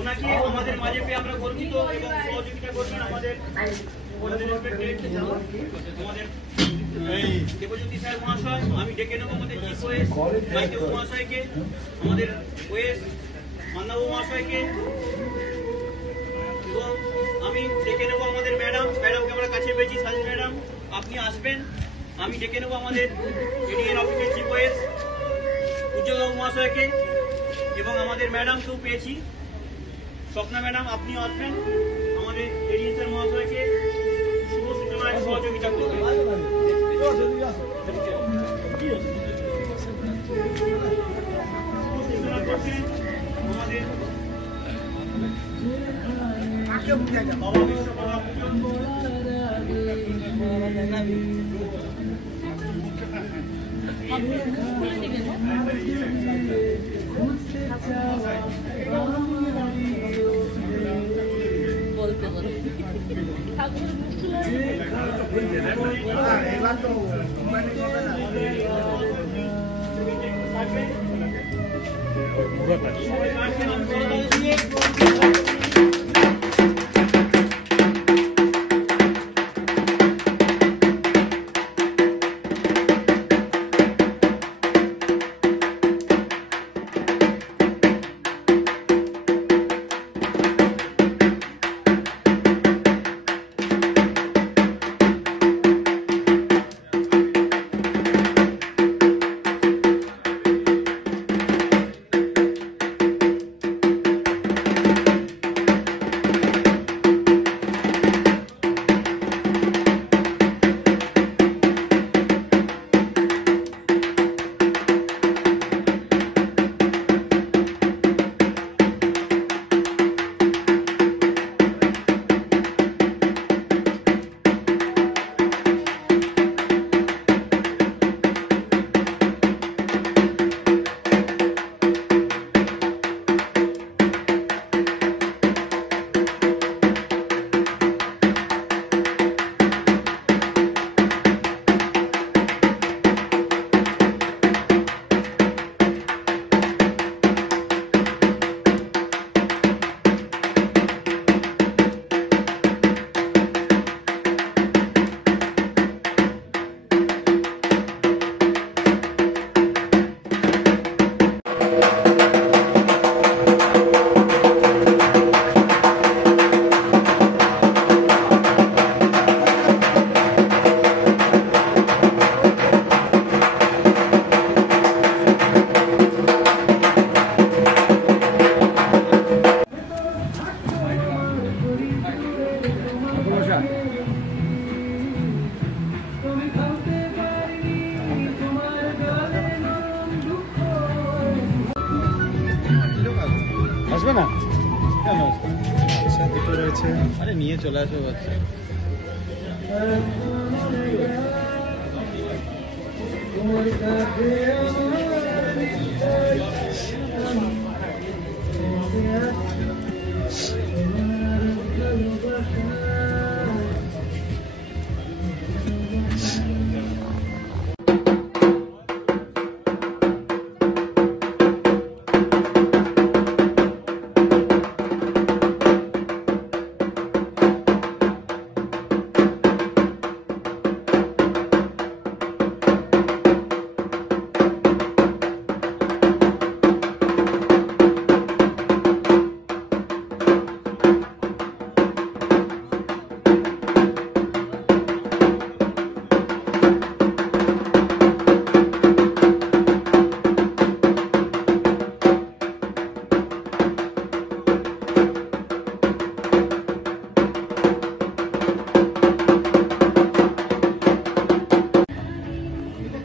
ওনাকে আমাদের মাঝে পেয়ে আমরা গর্বিত এবং সহযোগিতা করবেন আমাদের দেবজ্যোতি স্যার মহাশয়। আমি ডেকে নেব আমাদের চিফ ওয়েস মাইকেল মহাশয়কে, আমাদের ওয়েস মান্নাবু মহাশয়কে, এবং আমি ডেকে নেব আমাদের ম্যাডামকে আমরা কাছে পেয়েছি, সাজি ম্যাডাম আপনি আসবেন। আমি ডেকে নেব আমাদের এডিএন অফিসের চিফ ওয়েস উজ্জ্বলবাবু মহাশয়কে, এবং আমাদের ম্যাডামকেও পেয়েছি স্বপ্না ম্যাডাম, আপনি আসবেন। আমাদের এডিএন স্যার মহাশয়কে শুভ সূচনায় সহযোগিতা করবেন। আমাদের বাবা বিশ্বকর্মা বলতে বলো আসবে না কেন সাথে তো রয়েছে, আরে নিয়ে চলে আসবে বাচ্চা।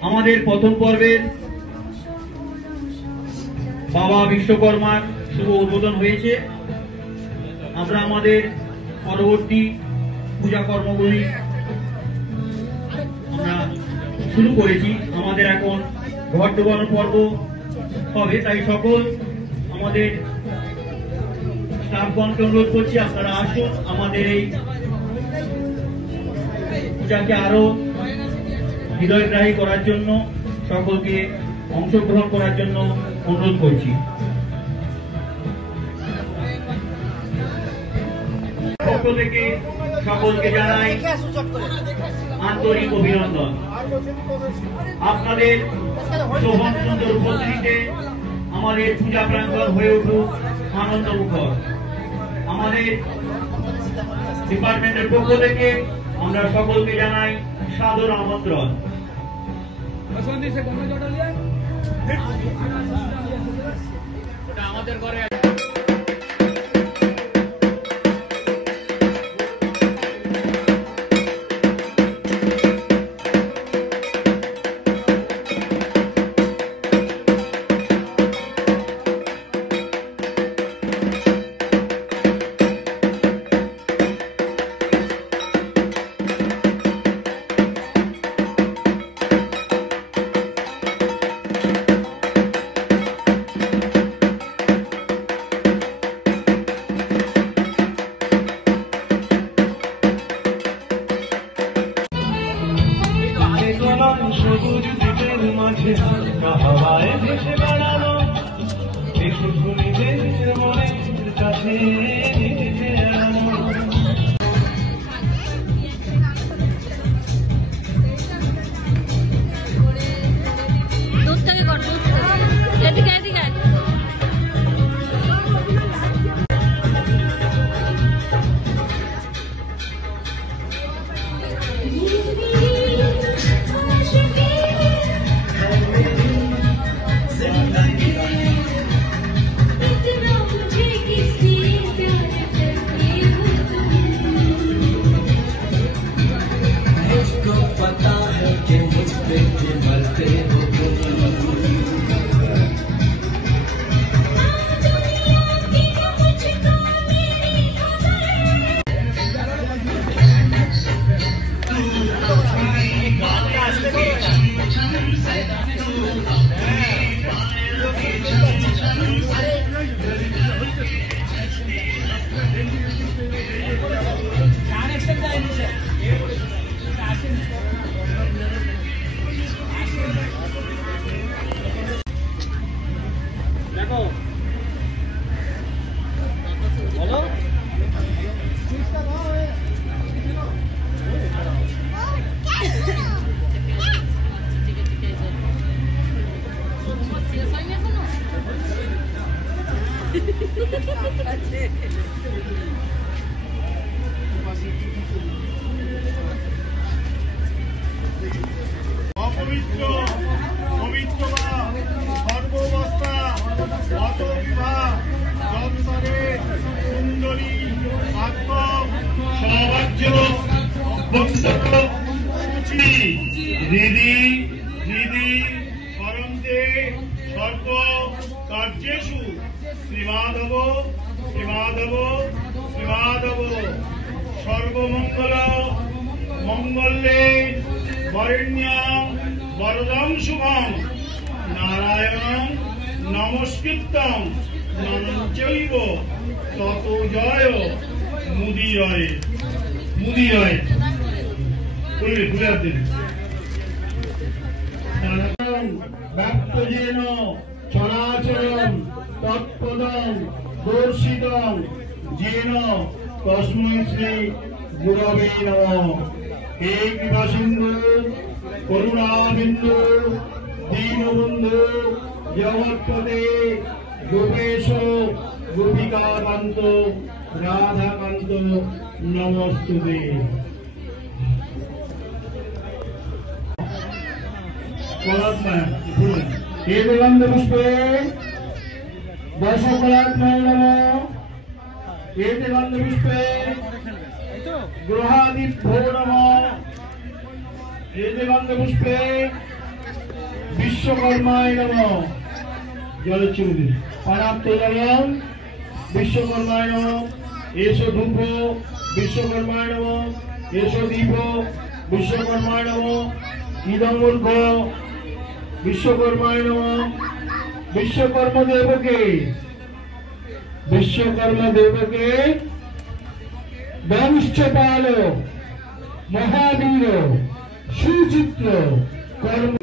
আমাদের প্রথম পর্বের বাবা বিশ্বকর্মার শুভ উদ্বোধন হয়েছে। আমরা আমাদের পরবর্তী পূজা কর্মগুলি আমরা শুরু করেছি। আমাদের এখন ঘট ডোবানো পর্ব হবে, তাই সকল আমাদের স্টাফগণকে অনুরোধ করছি আপনারা আসুন আমাদের এই পূজাকে আরো হৃদয়গ্রাহী করার জন্য, সকলকে অংশগ্রহণ করার জন্য অনুরোধ করছি। পক্ষ থেকে সকলকে জানাই আন্তরিক অভিনন্দন। আপনাদের শোভন সুন্দর উপস্থিতিতে আমাদের পূজা প্রাঙ্গণ হয়ে উঠুক আনন্দমুখর। আমাদের ডিপার্টমেন্টের পক্ষ থেকে আমরা সকলকে জানাই সাদর আমন্ত্রণ। আমাদের ঘরে সবুজ দ্বীপের মাঝে হাওয়ায় ভেসে বেড়ানো নিজের মনের কাছে নিজে আনো। দূর থেকে কর, দূর থেকে এদিকে এদিকে দেখো বলো অপবিত্র পবিত্র বা সর্বাবস্থা অত বিবাহ যন্তরে কুণ্ডলী পাত্র সৌভাগ্য অভ্যন্তর সূচি হৃদি হৃদি করন্তে সর্ব কার্যেষু শ্রীমাধব শ্রীমাধব শ্রীমাধব সর্বমঙ্গল মঙ্গলে বরেণ্যং বরদং শুভং নারায়ণং নমস্কৃত্যং নমশ্চৈব ততো জয় মুদিরয়ে মুদিরয়ে বললে ভুলে আসবেন ব্যাপ্তজেন চরাচরম তৎপদং দর্শিতং যেন তস্मै শ্রী গুরবে নমঃ। হে কৃপা সিন্ধু করুণা বিন্দু দীনবন্ধু জগৎপতে গোপেশ গোপিকাকান্ত রাধাকান্ত নমস্তুতে। এতে গন্ধ পুষ্পে দশকলাত্মায় নমঃ। এতে গন্ধ পুষ্পে গ্রহাদিভ্যো নমঃ। এতে গন্ধ পুষ্পে বিশ্বকর্মায় নমঃ। জলচুরি পারাপ্তজলম বিশ্বকর্মায় নমঃ। এসো ধূপ বিশ্বকর্মায় নমঃ। এসো দীপ বিশ্বকর্মায় নমঃ। ইদমূর্খ বিশ্বকর্মায় নমঃ। বিশ্বকর্মা দেবকে বংশপাল মহাবীর সুচিত্র কর্ম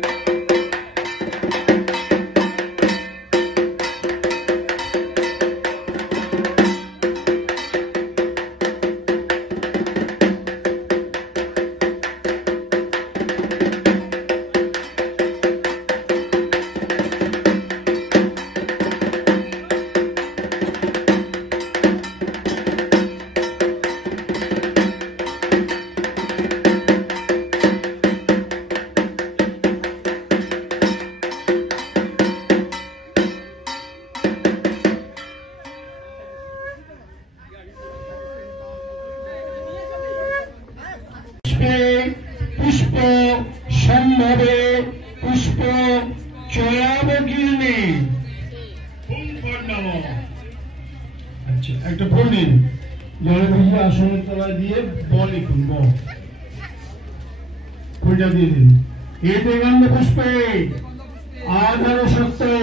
পুষ্প সম্ভবে পুষ্প চয়াবকীর্ণে। আচ্ছা, একটা ফুল দিন, জলে ভিজে আসনের তলায় দিয়ে ব লিখুন, ব ফুলটা দিয়ে দিন। এতে গন্ধ পুষ্পে আধার সত্ত্বে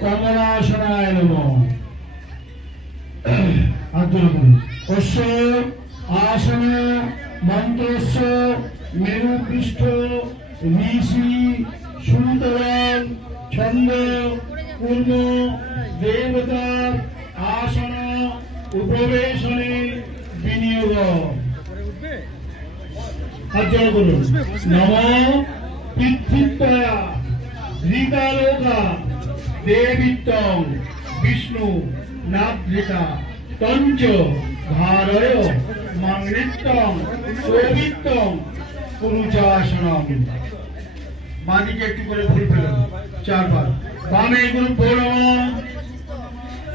কমলাসনায় নমঃ। অশ্ব আসন মন্ত্রস্য মেরুপৃষ্ঠ ঋষি সুতরাং ছন্দ পূর্ণ দেবতার আসন উপবেশনে বিনিয়োগ। অর্জন করুন। নম পৃথিবীতয়া ঋতালোকা দেবিত্বং বিষ্ণু নাভৃতা তঞ্চ ধারয় মাংৃত্যং সৌভিত্তং পুরুষাসনম। বাঁদিকে একটু করে ফুল ফেলুন, 4 বার। বামে গুরুভ্যো নমঃ,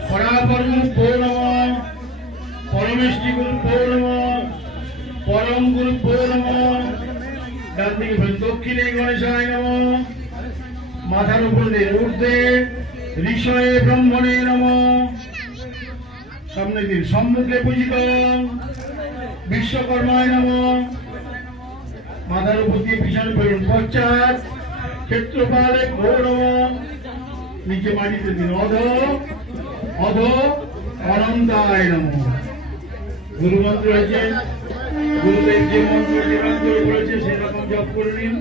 পরাপর গুরুভ্যো নমঃ, পরমেষ্ঠি গুরুভ্যো নমঃ, পরম গুরুভ্যো নমঃ। ডান দিকে ফেলুন। দক্ষিণে গণেশায় নমঃ, মাথার উপর দিয়ে ঊর্ধ্বে ঋষয়ে ব্রহ্মণে নমঃ। সামনে দিন। সম্মুখে পূজিত বিশ্বকর্মায় নমঃ, মাথার উপর দিয়ে পিছনে ফেলুন। পশ্চাৎ ক্ষেত্রপালে ভো নমঃ, নিচে মাটিতে দিন। অধ অনন্তায় নমঃ। গুরু মন্ত্র আছে, গুরুদেব যে মন্ত্র বলেছে সেরকম জপ করে নিন।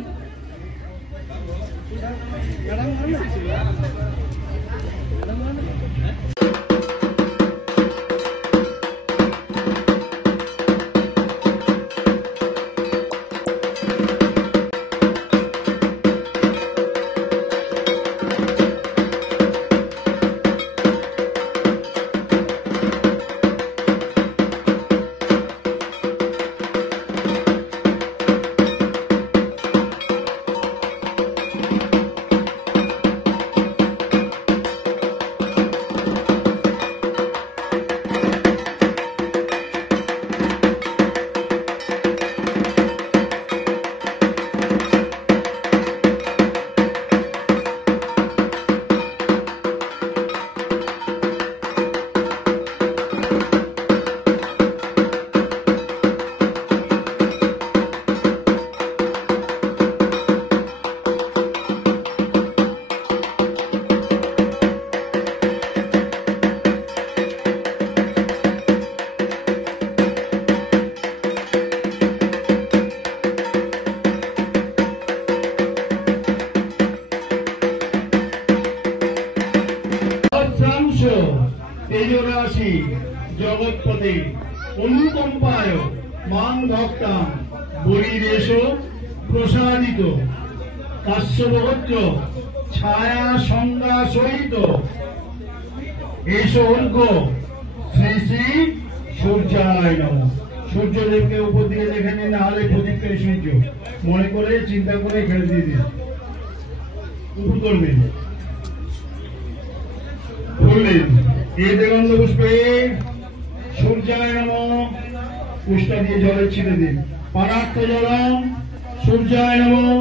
তেজরাশি জগৎপতে অনুকম্পায় মাং ভক্তাং বলিরেশ প্রসাদিত কাশ্যপগোত্র ছায়া সংজ্ঞা সহিত এস অর্ঘ্য শ্রী শ্রী সূর্যায় নমঃ। সূর্যদেবকে উপর দিকে দেখে নিন, না হলে প্রদীপকারী সূর্য মনে করে চিন্তা করে খেলে দিয়ে দিন। উপর করবেন। বললেন এ দেগন্ধ পুষ্পে সূর্যায় নমঃ। পুষ্পা দিয়ে জলে ছিটে দিন। পানার্থ জলম সূর্যায় নমঃ।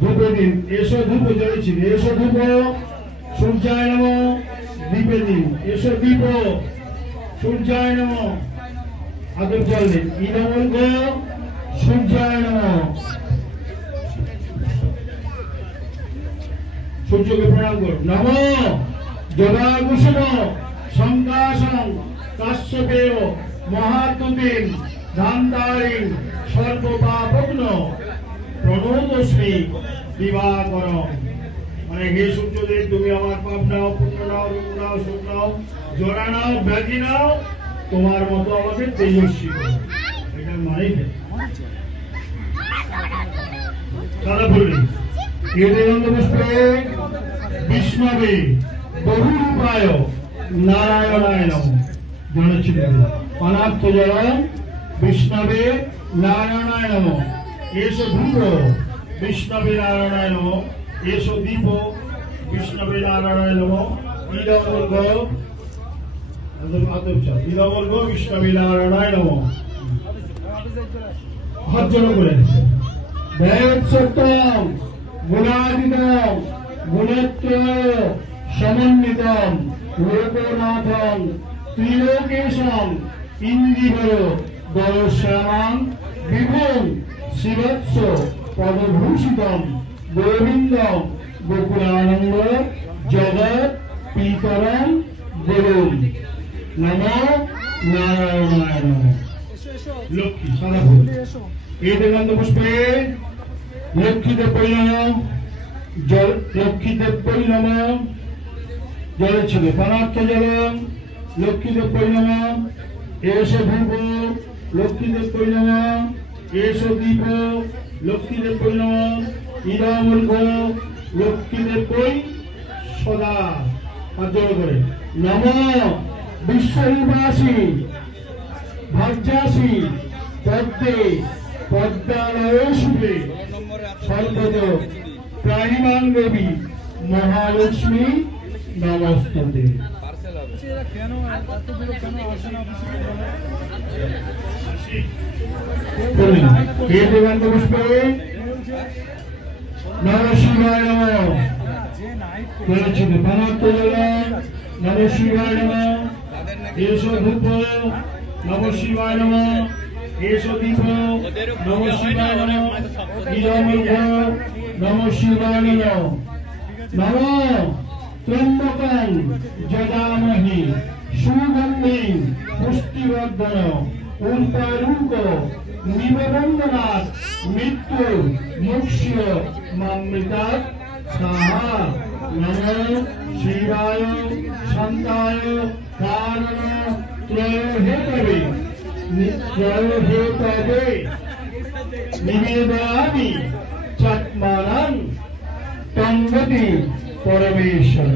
ধূপ দিন। এসো ধূপ জলে ছিটে। এসো ধূপ সূর্যায় নমঃ। দীপে দিন। এসো দীপ সূর্যায় নমঃ। আদর জল দিন। ইদমূর্খ সূর্যায় নমঃ। সূর্যকে প্রণাম করো। নম যদা কুসুম সংকাশং কাশ্যপেয় মহাতুতিম ধান্তারিং সর্বপাপগ্ন প্রণতস্মি দিবাকরম। মানে হে সূর্যদেব, তুমি আমার পাপ নাও, পুণ্য নাও, রূপ নাও, সুখ নাও, জরা নাও, ব্যাধি নাও, তোমার মতো আমাকে তেজস্বী করো। এটা মানেই দাদা বললেন এ দেবন্ত পুষ্পে বিষ্ণবে বহুরূপায় নারায়ণায় নম। জনচিত অনার্থ জলম বিষ্ণবে নারায়ণায় নম। এস ধূপ বিষ্ণবে নারায়ণায় নম। এস দীপ বিষ্ণবে নারায়ণায় নম। ইদমর্গ ইদমর্গ বিষ্ণবে নারায়ণায় নম। হাত জড় করে ব্যয়োৎসত্তম গুণাদিতম গুণত্রয় সমন্বিতম লোকনাথম ত্রিলোকেশম ইন্দিবর দয়শ্যামাং বিভুম শিবৎস পদভূষিতম গোবিন্দম গোকুলানন্দ জগৎ পিতরম গুরুম। নম নারায়ণায় নম। লক্ষ্মী সাদা ফুল এই দেবন্ত পুষ্পে লক্ষ্মীদেবৈ নম। লক্ষ্মীদেবৈ নম। জলে ছিল পরার্থ জলম লক্ষ্মীদেবৈ নম। এস ধূপ লক্ষ্মীদেবৈ নম। এস দীপ লক্ষ্মীদেবৈ নম। ইদমর্ঘ লক্ষ্মীদেবৈ সদা। অর্জন করে নম বিশ্বরূপাসী ভজ্রাসী পদ্মে পদ্মালয় শুভে সর্বদ প্রাণিমান দেবী মহালক্ষ্মী নমস্তুতে। হে দেবন্ত পুষ্পে নম শিবায় নম। বলেছিল পরার্থ জলম নম শিবায় নম। এস ধূপ নম শিবায় নম। এস দীপ নম শিবায় নম। ইদমর্ঘ নম শিবায় নম। নম ত্রম্বকং যজামহি সুগন্ধিং পুষ্টিবর্ধন উর্বারুক নিবন্ধনাথ মৃত্যু মোক্ষ্য মামৃতাৎ স্বাহা। নম শিবায় শান্তায় কারণ ত্রয়োহেতবে নিবেদয়ামি চাত্মানাং তঙ্গতি পরমেশ্বর।